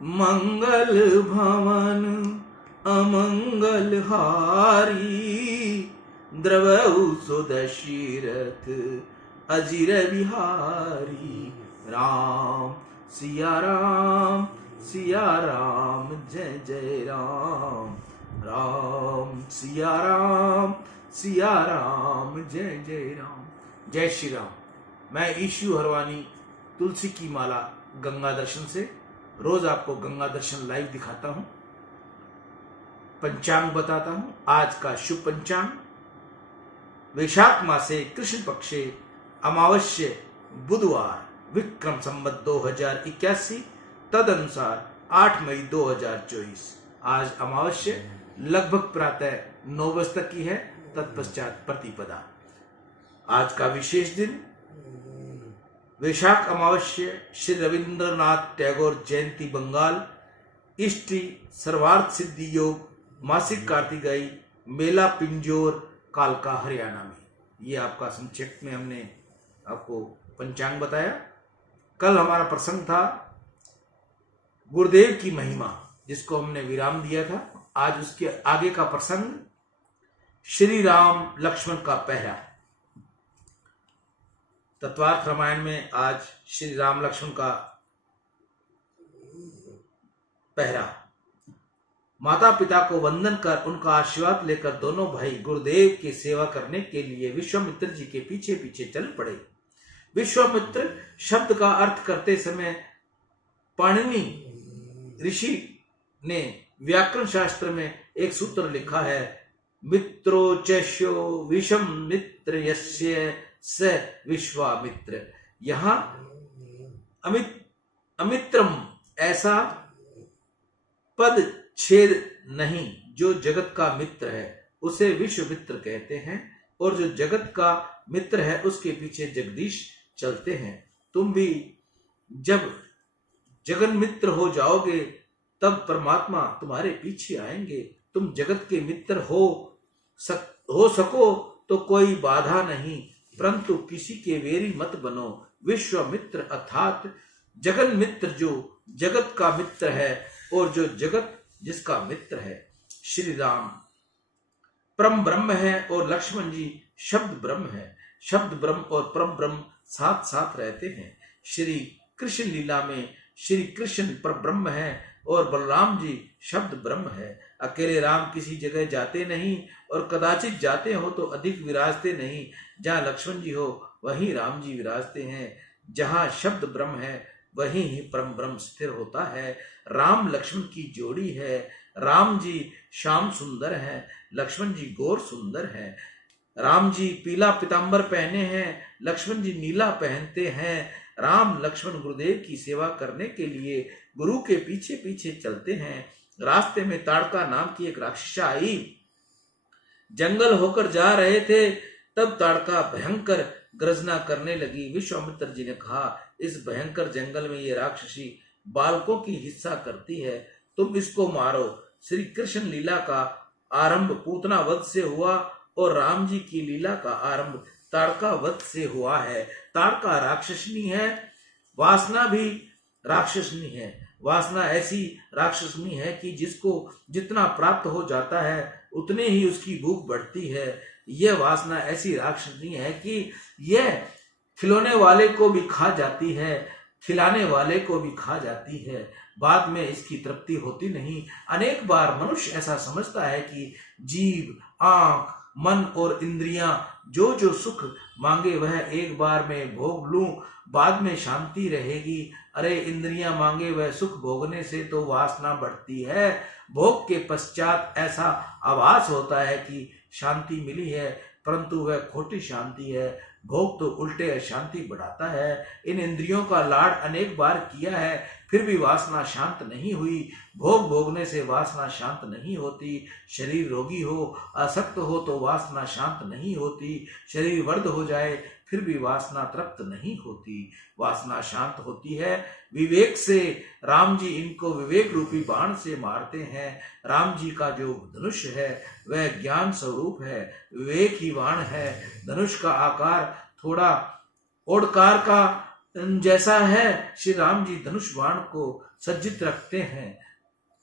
मंगल भवन अमंगल हारी, द्रवहु सुदशरथ अजिर बिहारी। राम सिया राम जय जय राम। राम सिया राम जय जय राम। जय श्री राम। मैं ईशु हरवानी तुलसी की माला गंगा दर्शन से रोज आपको गंगा दर्शन लाइव दिखाता हूं, पंचांग बताता हूं। आज का शुभ पंचांग वैशाख मासे कृष्ण पक्षे अमावस्या बुधवार, विक्रम संवत 2081, तद अनुसार 8 मई 2024। आज अमावस्या लगभग प्रातः 9 बजे तक की है, तत्पश्चात प्रतिपदा। आज का विशेष दिन वैशाख अमावस्या श्री रविंद्रनाथ टैगोर जयंती बंगाल, इष्टि सर्वार्थ सिद्धि योग, मासिक कार्तिकाई, मेला पिंजोर कालका हरियाणा में। ये आपका संक्षिप्त में हमने आपको पंचांग बताया। कल हमारा प्रसंग था गुरुदेव की महिमा, जिसको हमने विराम दिया था। आज उसके आगे का प्रसंग श्री राम लक्ष्मण का पहरा। तत्वार्थ रामायण में आज श्री राम लक्ष्मण का पहरा। माता पिता को वंदन कर उनका आशीर्वाद लेकर दोनों भाई गुरुदेव की सेवा करने के लिए विश्वामित्र जी के पीछे पीछे चल पड़े। विश्वामित्र शब्द का अर्थ करते समय पाणिनि ऋषि ने व्याकरण शास्त्र में एक सूत्र लिखा है, मित्रोच्चयो विषम मित्र यस्य स विश्वामित्र। यहां अमित्रम ऐसा पद छेद नहीं, जो जगत का मित्र है उसे विश्वमित्र कहते हैं, और जो जगत का मित्र है उसके पीछे जगदीश चलते हैं। तुम भी जब जगन मित्र हो जाओगे तब परमात्मा तुम्हारे पीछे आएंगे। तुम जगत के मित्र हो सको तो कोई बाधा नहीं, परंतु किसी के वेरी मत बनो। विश्वामित्र अर्थात जगन मित्र, जो जगत का मित्र है और जो जगत जिसका मित्र है। श्री राम परम ब्रह्म है और लक्ष्मण जी शब्द ब्रह्म है। शब्द ब्रह्म और परम ब्रह्म साथ साथ रहते हैं। श्री कृष्ण लीला में श्री कृष्ण पर ब्रह्म है और बलराम जी शब्द ब्रह्म है। अकेले राम किसी जगह जाते नहीं, और कदाचित जाते हो तो अधिक विराजते नहीं। जहाँ लक्ष्मण जी हो वहीं राम जी विराजते हैं। जहाँ शब्द ब्रह्म है वहीं ही परम ब्रह्म स्थिर होता है। राम लक्ष्मण की जोड़ी है। राम जी श्याम सुंदर है, लक्ष्मण जी गौर सुंदर है। राम जी पीला पीतांबर पहने हैं, लक्ष्मण जी नीला पहनते हैं। राम लक्ष्मण गुरुदेव की सेवा करने के लिए गुरु के पीछे पीछे चलते हैं। रास्ते में ताड़का नाम की एक राक्षसा आई। जंगल होकर जा रहे थे, तब ताड़का भयंकर गर्जना करने लगी। विश्वामित्र जी ने कहा, इस भयंकर जंगल में ये राक्षसी बालकों की हिस्सा करती है, तुम इसको मारो। श्री कृष्ण लीला का आरंभ पूतना वध से हुआ और राम जी की लीला का आरंभ ताड़का वध से हुआ है। ताड़का राक्षसनी है, वासना भी राक्षसनी है। वासना ऐसी राक्षसनी है कि जिसको जितना प्राप्त हो जाता है उतने ही उसकी भूख बढ़ती है। यह वासना ऐसी राक्षसनी है कि यह खिलौने वाले को भी खा जाती है, खिलाने वाले को भी खा जाती है। बाद में इसकी तृप्ति होती नहीं। अनेक बार मनुष्य ऐसा समझता है कि जीभ, आंख, मन और इंद्रियां जो जो सुख मांगे वह एक बार में भोग लूं, बाद में शांति रहेगी। अरे इंद्रियां मांगे वह सुख भोगने से तो वासना बढ़ती है। भोग के पश्चात ऐसा आभास होता है कि शांति मिली है, परंतु वह खोटी शांति है। भोग तो उल्टे अशांति बढ़ाता है। इन इंद्रियों का लाड़ अनेक बार किया है, फिर भी वासना शांत नहीं हुई। भोग भोगने से वासना शांत नहीं होती। शरीर रोगी हो, असक्त हो तो वासना शांत नहीं होती। शरीर वर्ध हो जाए फिर भी वासना तृप्त नहीं होती। वासना शांत होती है विवेक से। राम जी इनको विवेक रूपी बाण से मारते हैं। राम जी का जो धनुष है वह ज्ञान स्वरूप है, विवेक ही बाण है। धनुष का आकार थोड़ा ओडकार का जैसा है। श्री राम जी धनुष बाण को सज्जित रखते हैं।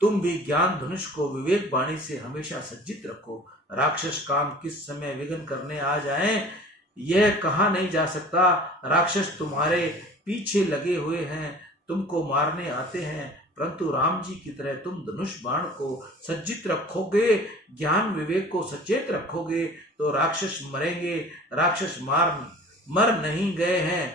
तुम भी ज्ञान धनुष को विवेक वाणी से हमेशा सज्जित रखो। राक्षस काम किस समय विघ्न करने आ जाएं, यह कहा नहीं जा सकता। राक्षस तुम्हारे पीछे लगे हुए हैं, तुमको मारने आते हैं, परंतु राम जी की तरह तुम धनुष बाण को सज्जित रखोगे, ज्ञान विवेक को सचेत रखोगे तो राक्षस मरेंगे। राक्षस मर नहीं गए हैं,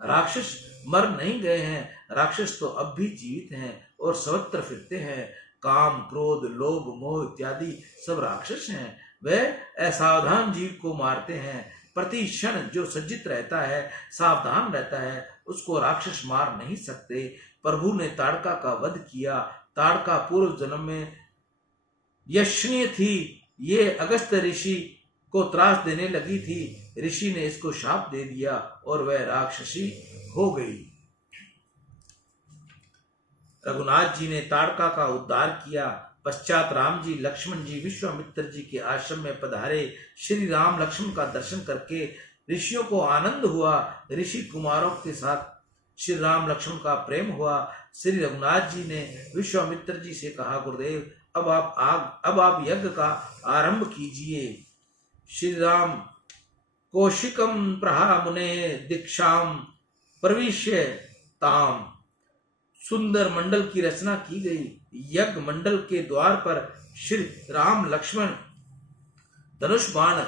राक्षस मर नहीं गए हैं, राक्षस तो अब भी जीवित हैं और सर्वत्र फिरते हैं। काम, क्रोध, लोभ, मोह इत्यादि सब राक्षस हैं। वे असावधान जीव को मारते हैं। प्रति क्षण जो सज्जित रहता है, सावधान रहता है, उसको राक्षस मार नहीं सकते। प्रभु ने ताड़का का वध किया। ताड़का पूर्व जन्म में यक्षिणी थी। ये अगस्त ऋषि को त्रास देने लगी थी। ऋषि ने इसको शाप दे दिया और वह राक्षसी हो गई। रघुनाथ जी ने ताड़का का उद्धार किया। पश्चात राम जी, लक्ष्मण जी विश्वामित्र जी के आश्रम में पधारे। श्री राम लक्ष्मण का दर्शन करके ऋषियों को आनंद हुआ। ऋषि कुमारों के साथ श्री राम लक्ष्मण का प्रेम हुआ। श्री रघुनाथ जी ने विश्वामित्र जी से कहा, गुरुदेव अब आप यज्ञ का आरंभ कीजिए। श्री राम कौशिकम प्रहा मुने दीक्षाम प्रविश्य ताम। सुंदर मंडल की रचना की गई। यज्ञ मंडल के द्वार पर श्री राम लक्ष्मण धनुष बाण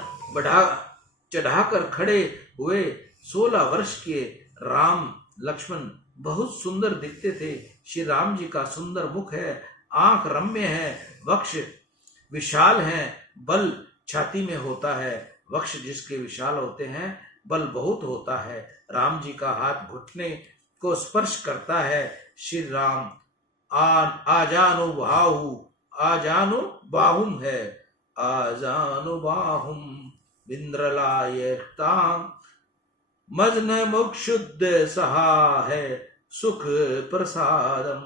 चढ़ाकर खड़े हुए। 16 वर्ष के राम लक्ष्मण बहुत सुंदर दिखते थे। श्री राम जी का सुंदर मुख है, आंख रम्य है, वक्ष विशाल है, बल छाती में होता है। वक्ष जिसके विशाल होते हैं, बल बहुत होता है। राम जी का हाथ घुटने को स्पर्श करता है। श्री राम आजानु बाहुम है, आजानु बाहुम बिंद्रलायताम मजन मुक्षुद्ध सहा है सुख प्रसादम।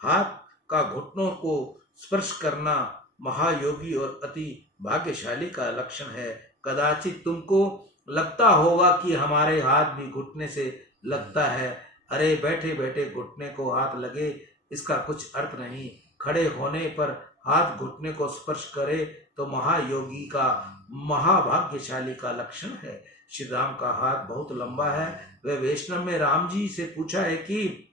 हाथ का घुटनों को स्पर्श करना महायोगी और अति भाग्यशाली का लक्षण है। कदाचित तुमको लगता होगा कि हमारे हाथ भी घुटने से लगता है। अरे बैठे बैठे घुटने को हाथ लगे, इसका कुछ अर्थ नहीं। खड़े होने पर हाथ घुटने को स्पर्श करे तो महायोगी का, महाभाग्यशाली का लक्षण है। श्री राम का हाथ बहुत लंबा है। वे वैष्णव में राम जी से पूछा है कि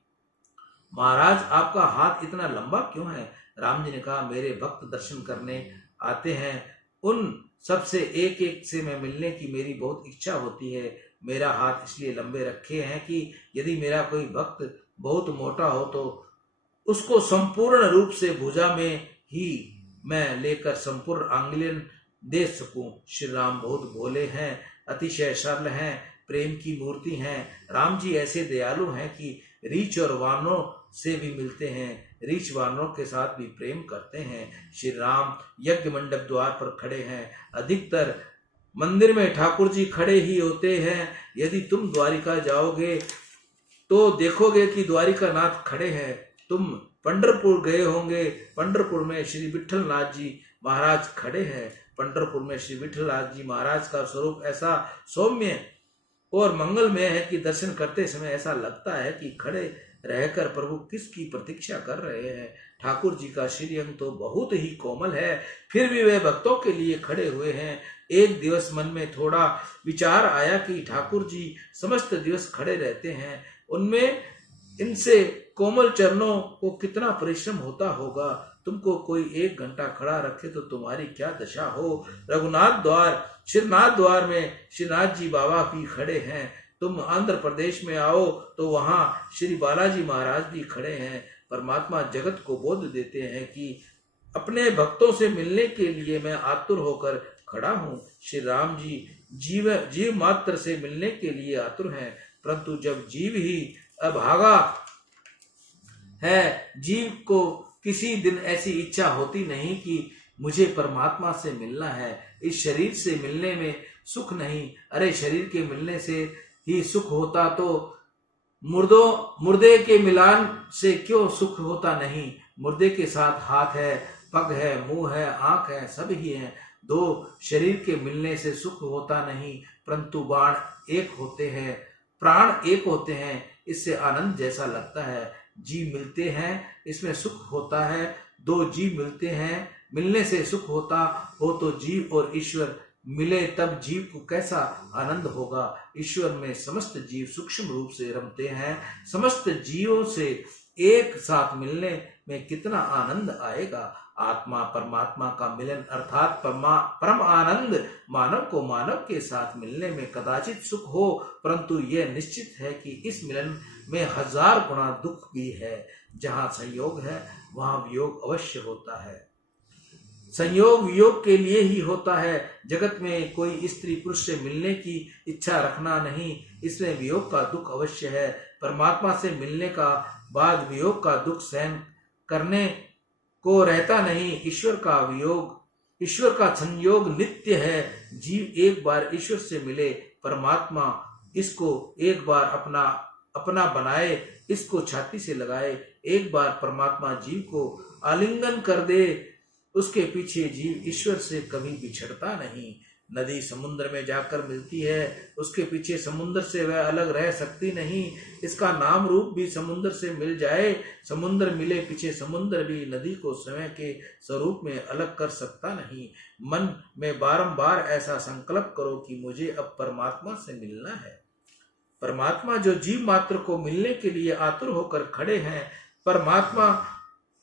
महाराज आपका हाथ इतना लंबा क्यों है? राम जी ने कहा, मेरे भक्त दर्शन करने आते हैं, उन सबसे एक एक से मैं मिलने की मेरी बहुत इच्छा होती है। मेरा हाथ इसलिए लंबे रखे हैं कि यदि मेरा कोई भक्त बहुत मोटा हो तो उसको संपूर्ण रूप से भुजा में ही मैं लेकर संपूर्ण आंगुलियन दे सकूं। श्री राम बहुत भोले हैं, अतिशय सरल हैं, प्रेम की मूर्ति हैं। राम जी ऐसे दयालु हैं कि रीछ और वानरों से भी मिलते हैं, रीछ वानरों के साथ भी प्रेम करते हैं। श्री राम यज्ञ मंडप द्वार पर खड़े हैं। अधिकतर मंदिर में ठाकुर जी खड़े ही होते हैं। यदि तुम द्वारिका जाओगे तो देखोगे कि द्वारिका नाथ खड़े हैं। तुम पंढरपुर गए होंगे, पंढरपुर में श्री विठलनाथ जी महाराज खड़े हैं। पंढरपुर में श्री विठलनाथ जी महाराज का स्वरूप ऐसा सौम्य और मंगलमय है कि दर्शन करते समय ऐसा लगता है कि खड़े रहकर प्रभु किसकी प्रतीक्षा कर रहे हैं। ठाकुर जी का श्रीअंग तो बहुत ही कोमल है, फिर भी वे भक्तों के लिए खड़े हुए हैं। एक दिवस मन में थोड़ा विचार आया कि ठाकुर जी समस्त दिवस खड़े रहते हैं, उनमें इनसे कोमल चरणों को कितना परिश्रम होता होगा। तुमको कोई 1 घंटा खड़ा रखे तो तुम्हारी क्या दशा हो। रघुनाथ द्वार, श्रीनाथ द्वार में श्रीनाथ जी बाबा भी खड़े हैं। तुम आंध्र प्रदेश में आओ तो वहां श्री बालाजी महाराज भी खड़े हैं। परमात्मा जगत को बोध देते हैं कि अपने भक्तों से मिलने के लिए मैं आतुर होकर खड़ा हूँ। श्री राम जी जीव मात्र से मिलने के लिए आतुर हैं, परंतु जब जीव ही अभागा है, जीव को किसी दिन ऐसी इच्छा होती नहीं कि मुझे परमात्मा से मिलना है, इस शरीर से मिलने में सुख नहीं। अरे शरीर के मिलने से ही सुख होता तो मुर्दे के मिलान से क्यों सुख होता नहीं। मुर्दे के साथ हाथ है, पग है, मुंह है, आंख है, सब ही है। 2 शरीर के मिलने से सुख होता नहीं, परंतु बाण एक होते हैं। प्राण एक होते हैं, इससे आनंद जैसा लगता है। जीव मिलते हैं, इसमें सुख होता है। दो जीव मिलते हैं, मिलने से सुख होता हो तो जीव और ईश्वर मिले तब जीव को कैसा आनंद होगा। ईश्वर में समस्त जीव सूक्ष्म रूप से रमते हैं। समस्त जीवों से एक साथ मिलने में कितना आनंद आएगा। आत्मा परमात्मा का मिलन अर्थात परम आनंद मानव को मानव के साथ मिलने में कदाचित सुख हो, परंतु यह निश्चित है कि इस मिलन में 1000 गुना दुख भी है। जहाँ संयोग है वहाँ वियोग अवश्य होता है। संयोग वियोग के लिए ही होता है। जगत में कोई स्त्री पुरुष से मिलने की इच्छा रखना नहीं, इसमें वियोग का दुख अवश्य है। परमात्मा से मिलने का बाद वियोग का दुख सहन करने को रहता नहीं। ईश्वर का संयोग नित्य है। जीव एक बार ईश्वर से मिले, परमात्मा इसको एक बार अपना बनाए, इसको छाती से लगाए। एक बार परमात्मा जीव को आलिंगन कर दे, उसके पीछे जीव ईश्वर से कभी बिछड़ता नहीं। नदी समुद्र में जाकर मिलती है, उसके पीछे समुद्र से वह अलग रह सकती नहीं। इसका नाम रूप भी समुद्र से मिल जाए, समुद्र मिले पीछे समुद्र भी नदी को स्वयं के स्वरूप में अलग कर सकता नहीं। मन में बारंबार ऐसा संकल्प करो कि मुझे अब परमात्मा से मिलना है। परमात्मा जो जीव मात्र को मिलने के लिए आतुर होकर खड़े हैं, परमात्मा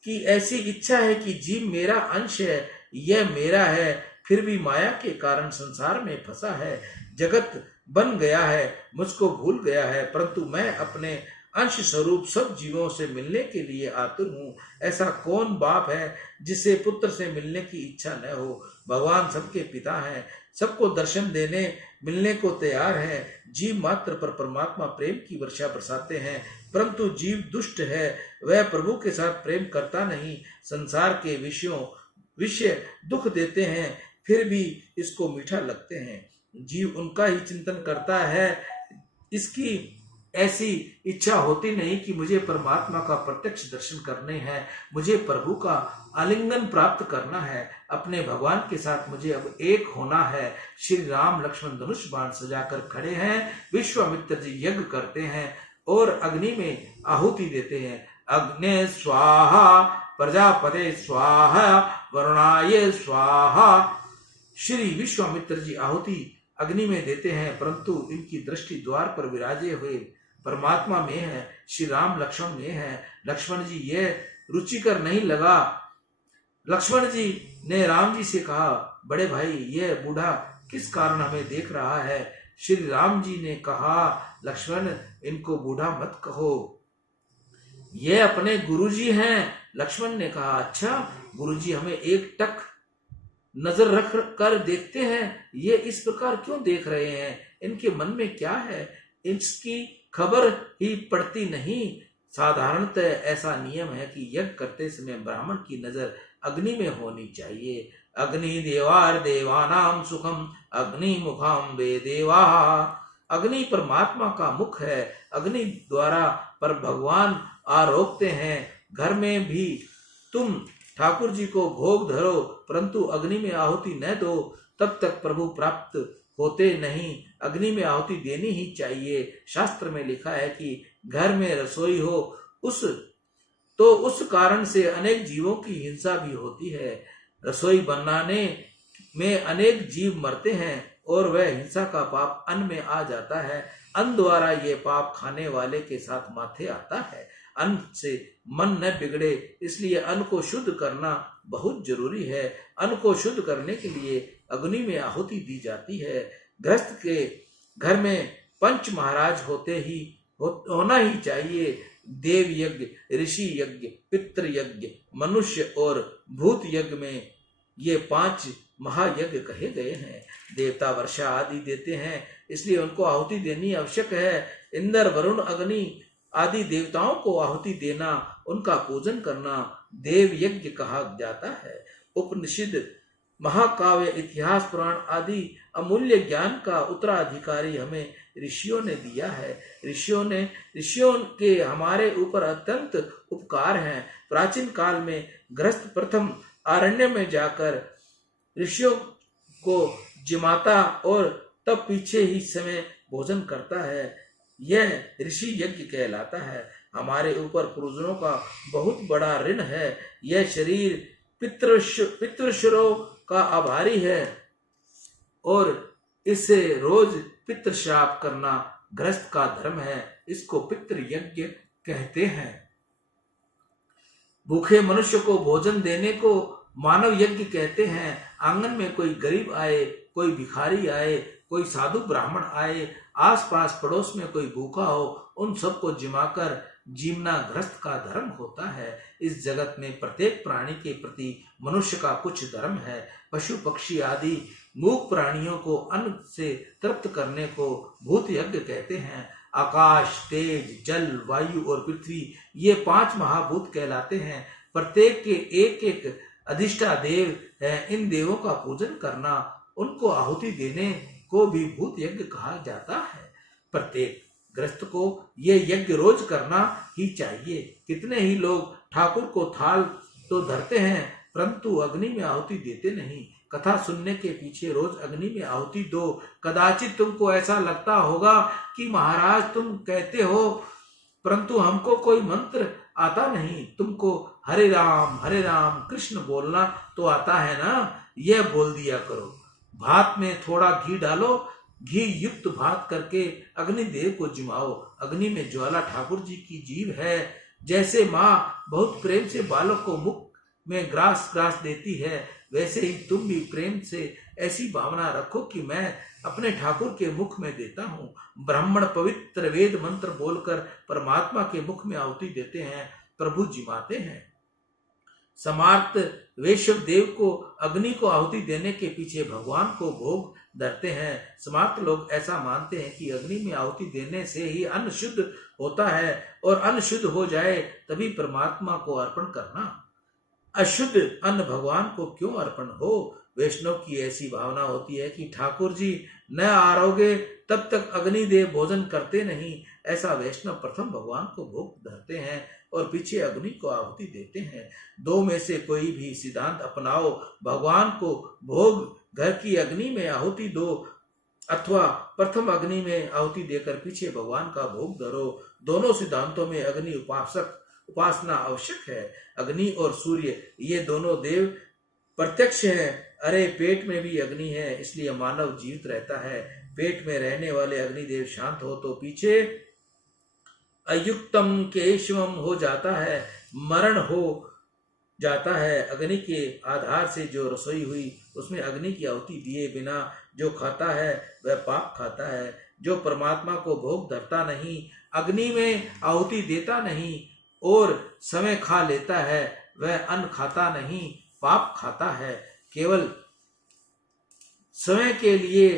की ऐसी इच्छा है कि जीव मेरा अंश है, यह मेरा है, फिर भी माया के कारण संसार में फंसा है। जगत बन गया है, मुझको भूल गया है, परंतु मैं अपने अंश स्वरूप सब जीवों से मिलने के लिए आतुर हूँ। ऐसा कौन बाप है जिसे पुत्र से मिलने की इच्छा न हो। भगवान सबके पिता हैं, सबको दर्शन देने मिलने को तैयार हैं। जीव मात्र पर परमात्मा प्रेम की वर्षा बरसाते हैं, परंतु जीव दुष्ट है, वह प्रभु के साथ प्रेम करता नहीं। संसार के विषय दुख देते हैं, फिर भी इसको मीठा लगते हैं। जीव उनका ही चिंतन करता है, इसकी ऐसी इच्छा होती नहीं कि मुझे परमात्मा का प्रत्यक्ष दर्शन करने हैं, मुझे प्रभु का आलिंगन प्राप्त करना है, अपने भगवान के साथ मुझे अब एक होना है। श्री राम लक्ष्मण धनुष बाण सजाकर खड़े हैं। विश्वामित्र जी यज्ञ करते हैं और अग्नि में आहुति देते हैं। अग्ने स्वाहा, प्रजापते स्वाहा, वरुणाय स्वाहा। श्री विश्वामित्र जी आहुति अग्नि में देते हैं, परंतु इनकी दृष्टि द्वार पर विराजे हुए परमात्मा में है, श्री राम लक्ष्मण में है। लक्ष्मण जी यह रुचिकर नहीं लगा। लक्ष्मण जी ने राम जी से कहा, बड़े भाई यह बूढ़ा किस कारण हमें देख रहा है। श्री राम जी ने कहा, लक्ष्मण इनको बूढ़ा मत कहो, ये अपने गुरुजी हैं। लक्ष्मण ने कहा, अच्छा गुरुजी हमें एक टक नजर रख कर देखते हैं, ये इस प्रकार क्यों देख रहे हैं, इनके मन में क्या है, इसकी खबर ही पड़ती नहीं। साधारणतः ऐसा नियम है कि यज्ञ करते समय ब्राह्मण की नजर अग्नि में होनी चाहिए। अग्नि देवार देवानाम सुखम अग्नि मुखाम वे देवा। अग्नि परमात्मा का मुख है, अग्नि द्वारा पर भगवान आरोपते हैं। घर में भी तुम ठाकुर जी को भोग धरो, परंतु अग्नि में आहुति न दो, तब तक प्रभु प्राप्त होते नहीं। अग्नि में आहुति देनी ही चाहिए। शास्त्र में लिखा है कि घर में रसोई हो उस कारण से अनेक जीवों की हिंसा भी होती है। रसोई बनाने में अनेक जीव मरते हैं और वह हिंसा का पाप अन्न में आ जाता है। अन्न द्वारा ये पाप खाने वाले के साथ माथे आता है। अन्न से मन न बिगड़े, इसलिए अन्न को शुद्ध करना बहुत जरूरी है। अन्न को शुद्ध करने के लिए अग्नि में आहुति दी जाती है। गृहस्थ के घर में पंच महाराज होना ही चाहिए। देव यज्ञ, ऋषि यज्ञ, पितृ यज्ञ, मनुष्य और भूत यज्ञ में ये 5 महायज्ञ कहे गए हैं। देवता वर्षा आदि देते हैं, इसलिए उनको आहुति देनी आवश्यक है। इंद्र, वरुण, अग्नि आदि देवताओं को आहुति देना, उनका पूजन करना देव यज्ञ कहा जाता है। उपनिषद, महाकाव्य, इतिहास, पुराण आदि अमूल्य ज्ञान का उत्तराधिकारी हमें ऋषियों ने दिया है। ऋषियों के हमारे ऊपर अत्यंत उपकार हैं। प्राचीन काल में गृहस्थ प्रथम अरण्य में जाकर ऋषियों को जिमाता और तब पीछे ही समय भोजन करता है। यह ऋषि यज्ञ कहलाता है। हमारे ऊपर पूर्वजों का बहुत बड़ा ऋण है। यह शरीर पितृश्वरों का आभारी है और इसे रोज पितृश्राप करना गृहस्थ का धर्म है। इसको पितृ यज्ञ कहते हैं। भूखे मनुष्य को भोजन देने को मानव यज्ञ कहते हैं। आंगन में कोई गरीब आए, कोई भिखारी आए, कोई साधु ब्राह्मण आए, आसपास पड़ोस में कोई भूखा हो, उन सबको जिमाकर जीवना गृहस्थ का धर्म होता है। इस जगत में प्रत्येक प्राणी के प्रति मनुष्य का कुछ धर्म है। पशु पक्षी आदि मूक प्राणियों को अन्न से तृप्त करने को भूत यज्ञ कहते हैं। आकाश, तेज, जल, वायु और पृथ्वी ये 5 महाभूत कहलाते हैं। प्रत्येक के एक एक अधिष्ठा देव है। इन देवों का पूजन करना, उनको आहुति देने को भी भूत यज्ञ कहा जाता है। प्रत्येक गृहस्थ को ये यज्ञ रोज करना ही चाहिए। कितने ही लोग ठाकुर को थाल तो धरते हैं परंतु अग्नि में आहुति देते नहीं। कथा सुनने के पीछे रोज अग्नि में आहुति दो। कदाचित तुमको ऐसा लगता होगा कि महाराज तुम कहते हो परंतु हमको कोई मंत्र आता नहीं। तुमको हरे राम कृष्ण बोलना तो आता है ना, यह बोल दिया करो। भात में थोड़ा घी डालो, घी युक्त भात करके अग्निदेव को जिमाओ। अग्नि में ज्वाला ठाकुर जी की जीव है। जैसे माँ बहुत प्रेम से बालक को मुख में ग्रास देती है, वैसे ही तुम भी प्रेम से ऐसी भावना रखो कि मैं अपने ठाकुर के मुख में देता हूँ। ब्राह्मण पवित्र वेद मंत्र बोलकर परमात्मा के मुख में आहुति देते हैं, प्रभु जिमाते हैं। समार्थ वैश्व देव को अग्नि को आहुति देने के पीछे भगवान को भोग धरते हैं। समार्थ लोग ऐसा मानते हैं कि अग्नि में आहुति देने से ही अन्न शुद्ध होता है और अन्न शुद्ध हो जाए तभी परमात्मा को अर्पण करना। अशुद्ध अन्न भगवान को क्यों अर्पण हो? वैष्णव की ऐसी भावना होती है कि ठाकुर जी न आरोगे तब तक अग्निदेव भोजन करते नहीं। ऐसा वैष्णव प्रथम भगवान को भोग धरते हैं और पीछे अग्नि को आहुति देते हैं। 2 में से कोई भी सिद्धांत अपनाओ। भगवान को भोग घर की अग्नि में आहुति दो अथवा प्रथम अग्नि में आहुति देकर पीछे भगवान का भोग धरो। दोनों सिद्धांतों में अग्नि उपासना आवश्यक है। अग्नि और सूर्य ये दोनों देव प्रत्यक्ष है। अरे पेट में भी अग्नि है, इसलिए मानव जीवित रहता है। पेट में रहने वाले अग्निदेव शांत हो तो पीछे अयुक्तम केशवम हो जाता है, मरण हो जाता है। अग्नि के आधार से जो रसोई हुई उसमें अग्नि की आहुति दिए बिना जो खाता है वह पाप खाता है। जो परमात्मा को भोग धरता नहीं, अग्नि में आहुति देता नहीं और समय खा लेता है, वह अन्न खाता नहीं, पाप खाता है। केवल समय के लिए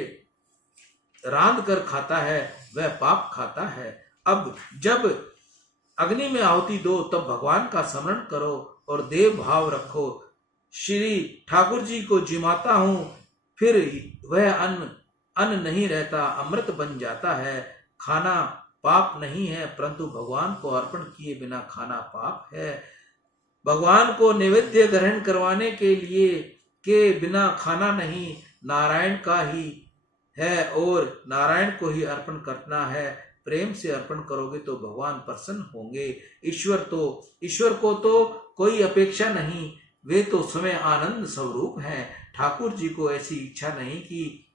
रांध कर खाता है, वह पाप खाता है। अब जब अग्नि में आहुति दो तब भगवान का स्मरण करो और देव भाव रखो। श्री ठाकुर जी को जिमाता हूँ, फिर वह अन्न नहीं रहता, अमृत बन जाता है। खाना पाप नहीं है परंतु भगवान को अर्पण किए बिना खाना पाप है। भगवान को नैवेद्य ग्रहण करवाने के लिए के बिना खाना नहीं, नारायण का ही है और नारायण को ही अर्पण करना है। प्रेम से अर्पण करोगे तो भगवान प्रसन्न होंगे। ईश्वर को तो कोई अपेक्षा नहीं, वे तो समय आनंद स्वरूप हैं। ठाकुर जी को ऐसी इच्छा नहीं कि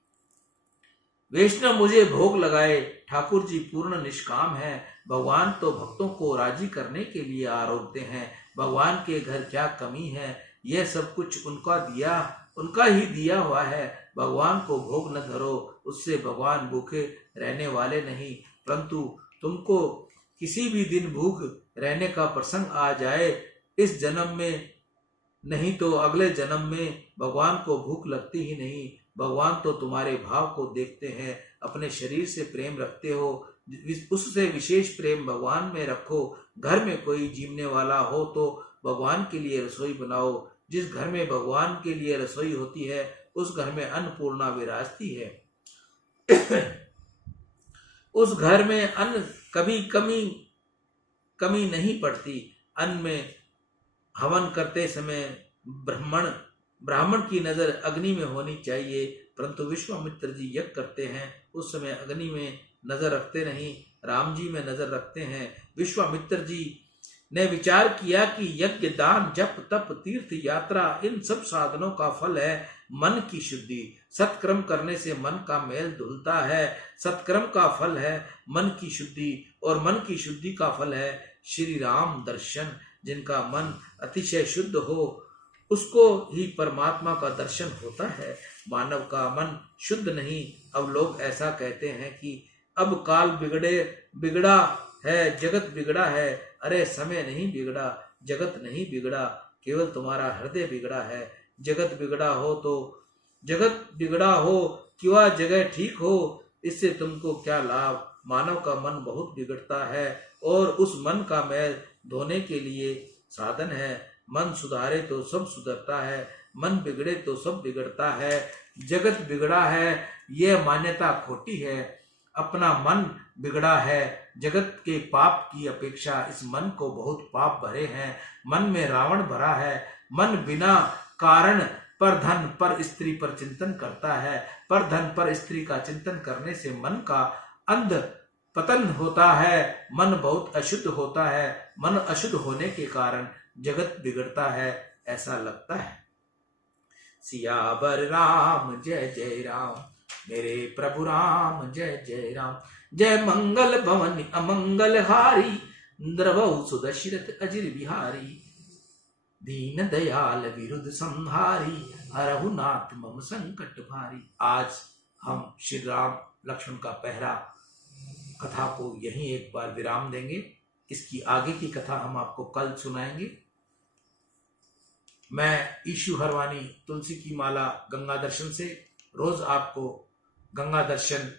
वैष्णव मुझे भोग लगाए। ठाकुर जी पूर्ण निष्काम है। भगवान तो भक्तों को राजी करने के लिए आरोपते हैं। भगवान के घर क्या कमी है? यह सब कुछ उनका ही दिया हुआ है। भगवान को भोग न धरो, उससे भगवान भूखे रहने वाले नहीं। परंतु तुमको किसी भी दिन भूख रहने का प्रसंग आ जाए, इस जन्म में नहीं तो अगले जन्म में भगवान को भूख लगती ही नहीं। भगवान तो तुम्हारे भाव को देखते हैं। अपने शरीर से प्रेम रखते हो, उससे विशेष प्रेम भगवान में रखो। घर में कोई जीवने वाला हो तो भगवान के लिए रसोई बनाओ। जिस घर में भगवान के लिए रसोई होती है उस घर में अन्नपूर्णा विराजती है। उस घर में अन्न कभी कमी नहीं पड़ती। अन्न में हवन करते समय ब्राह्मण की नजर अग्नि में होनी चाहिए, परंतु विश्वामित्र जी यज्ञ करते हैं उस समय अग्नि में नजर रखते नहीं, राम जी में नजर रखते हैं। विश्वामित्र जी ने विचार किया कि यज्ञ, दान, जप, तप, तीर्थ यात्रा, इन सब साधनों का फल है मन की शुद्धि। सत्कर्म करने से मन का मैल धुलता है। सत्कर्म का फल है मन की शुद्धि, और मन की शुद्धि का फल है श्री राम दर्शन। जिनका मन अतिशय शुद्ध हो उसको ही परमात्मा का दर्शन होता है। मानव का मन शुद्ध नहीं। अब लोग ऐसा कहते हैं कि अब काल बिगड़ा है, जगत बिगड़ा है। अरे समय नहीं बिगड़ा, जगत नहीं बिगड़ा, केवल तुम्हारा हृदय बिगड़ा है। जगत बिगड़ा हो कि वह जगह ठीक हो, इससे तुमको क्या लाभ। मानव का मन बहुत बिगड़ता है और उस मन का मैल धोने के लिए साधन है। मन सुधारे तो सब सुधरता है, मन बिगड़े तो सब बिगड़ता है। जगत बिगड़ा है यह मान्यता खोटी है। अपना मन बिगड़ा है। जगत के पाप की अपेक्षा इस मन को बहुत पाप भरे हैं। मन में रावण भरा है। मन बिना कारण पर धन पर स्त्री पर चिंतन करता है। पर धन पर स्त्री का चिंतन करने से मन का अंध पतन होता है। मन बहुत अशुद्ध होता है। मन अशुद्ध होने के कारण जगत बिगड़ता है, ऐसा लगता है। सियावर राम जय जय राम, मेरे प्रभु राम जय जय राम। जय मंगल भवन अमंगल हारी, द्रवहु सुदशरथ अजिर बिहारी। दीन दयाल विरुद्ध संहारी, हरहु नाथ मम संकट भारी। आज हम श्री राम लक्ष्मण का पहरा कथा को यहीं एक बार विराम देंगे। इसकी आगे की कथा हम आपको कल सुनाएंगे। मैं ईशु हरवानी तुलसी की माला गंगा दर्शन से रोज आपको गंगा दर्शन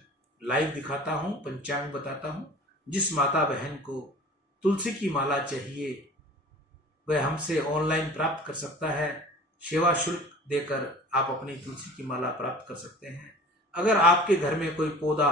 लाइव दिखाता हूं, पंचांग बताता हूं। जिस माता बहन को तुलसी की माला चाहिए वह हमसे ऑनलाइन प्राप्त कर सकता है। सेवा शुल्क देकर आप अपनी तुलसी की माला प्राप्त कर सकते हैं। अगर आपके घर में कोई पौधा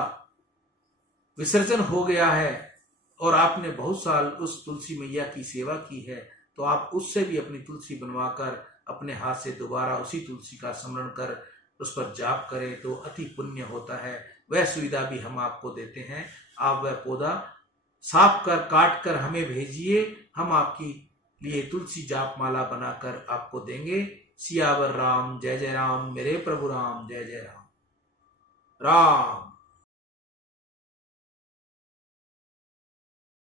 विसर्जन हो गया है और आपने बहुत साल उस तुलसी मैया की सेवा की है, तो आप उससे भी अपनी तुलसी बनवाकर अपने हाथ से दोबारा उसी तुलसी का स्मरण कर उस पर जाप करें तो अति पुण्य होता है। वह सुविधा भी हम आपको देते हैं। आप वह पौधा साफ कर काट कर हमें भेजिए, हम आपकी लिए तुलसी जाप माला बनाकर आपको देंगे। सियावर राम जय जय राम, मेरे प्रभु राम जय जय राम। राम